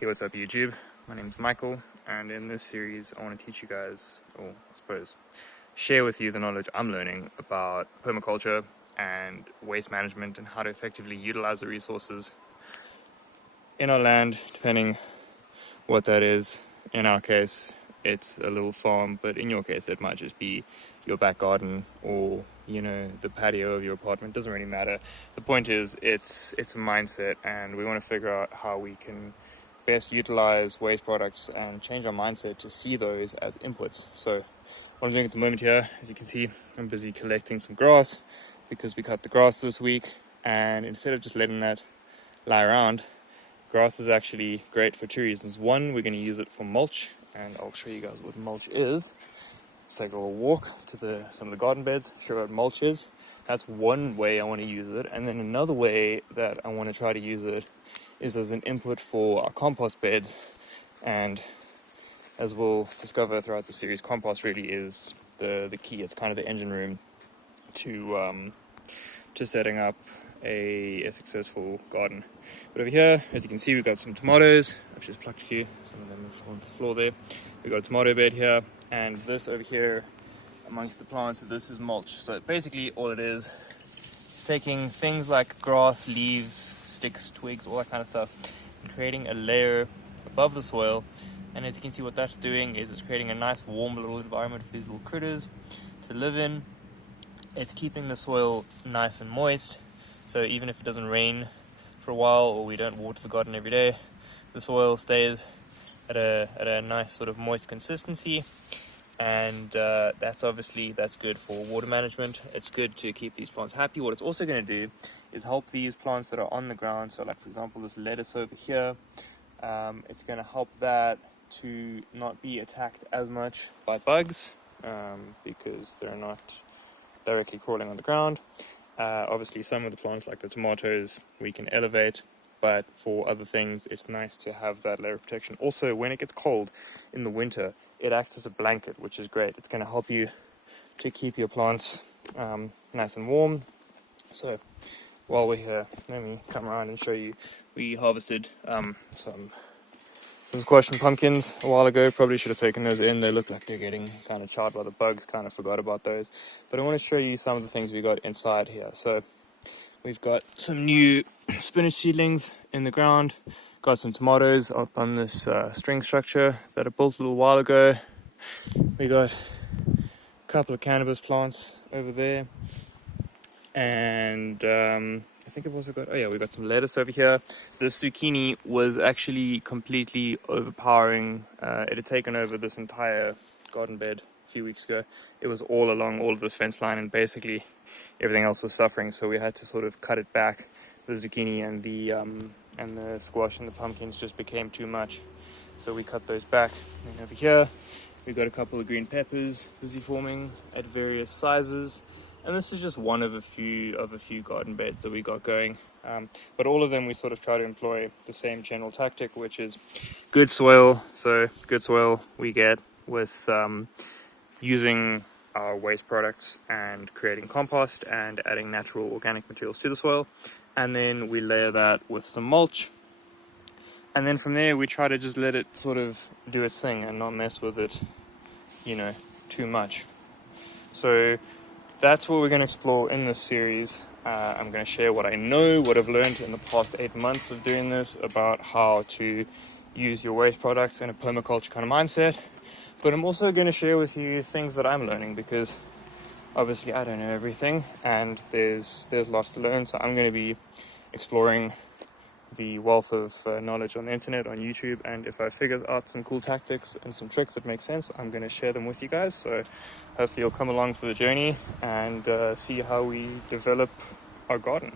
Hey, what's up YouTube? My name is Michael, and in this series I want to teach you guys, or I suppose share with you the knowledge I'm learning about permaculture and waste management and how to effectively utilize the resources in our land, depending what that is. In our case it's a little farm, but in your case it might just be your back garden or the patio of your apartment. Doesn't really matter. The point is it's a mindset, and we want to figure out how we can best utilize waste products and change our mindset to see those as inputs. So what I'm doing at the moment here, as you can see, I'm busy collecting some grass because we cut the grass this week, and instead of just letting that lie around, grass is actually great for two reasons. One, we're going to use it for mulch, and I'll show you guys what mulch is. Let's take a little walk to some of the garden beds, show what mulch is. That's one way I want to use it. And then another way that I want to try to use it is as an input for our compost beds. And as we'll discover throughout the series, compost really is the key. It's kind of the engine room to setting up a successful garden. But over here, as you can see, we've got some tomatoes. I've just plucked a few, some of them have fallen to the floor there. We've got a tomato bed here, and this over here amongst the plants, this is mulch. So basically all it is taking things like grass, leaves, sticks, twigs, all that kind of stuff, and creating a layer above the soil. And as you can see, what that's doing is it's creating a nice warm little environment for these little critters to live in. It's keeping the soil nice and moist, so even if it doesn't rain for a while or we don't water the garden every day, the soil stays at a nice sort of moist consistency. And that's good for water management. It's good to keep these plants happy. What it's also going to do is help these plants that are on the ground. So like, for example, this lettuce over here, it's going to help that to not be attacked as much by bugs because they're not directly crawling on the ground. Obviously some of the plants like the tomatoes we can elevate, but for other things it's nice to have that layer of protection. Also, when it gets cold in the winter, it acts as a blanket, which is great. It's going to help you to keep your plants nice and warm. So while we're here, let me come around and show you. We harvested some squash and pumpkins a while ago. Probably should have taken those in. They look like they're getting kind of charred by the bugs. Kind of forgot about those. But I want to show you some of the things we got inside here. So we've got some new spinach seedlings in the ground. Got some tomatoes up on this string structure that I built a little while ago. We got a couple of cannabis plants over there. And I think I've also got, we got some lettuce over here. This zucchini was actually completely overpowering. It had taken over this entire garden bed a few weeks ago. It was all along all of this fence line, and basically everything else was suffering, so we had to sort of cut it back. The zucchini and the squash and the pumpkins just became too much, so we cut those back. And over here we've got a couple of green peppers busy forming at various sizes, and this is just one of a few garden beds that we got going. But all of them we sort of try to employ the same general tactic, which is good soil. So good soil we get with using our waste products and creating compost and adding natural organic materials to the soil, and then we layer that with some mulch, and then from there we try to just let it sort of do its thing and not mess with it too much. So that's what we're going to explore in this series. I'm going to share what I know, what I've learned in the past 8 months of doing this, about how to use your waste products in a permaculture kind of mindset. But I'm also going to share with you things that I'm learning, because obviously I don't know everything, and there's lots to learn. So I'm going to be exploring the wealth of knowledge on the internet, on YouTube, and if I figure out some cool tactics and some tricks that make sense, I'm going to share them with you guys. So hopefully you'll come along for the journey and see how we develop our garden.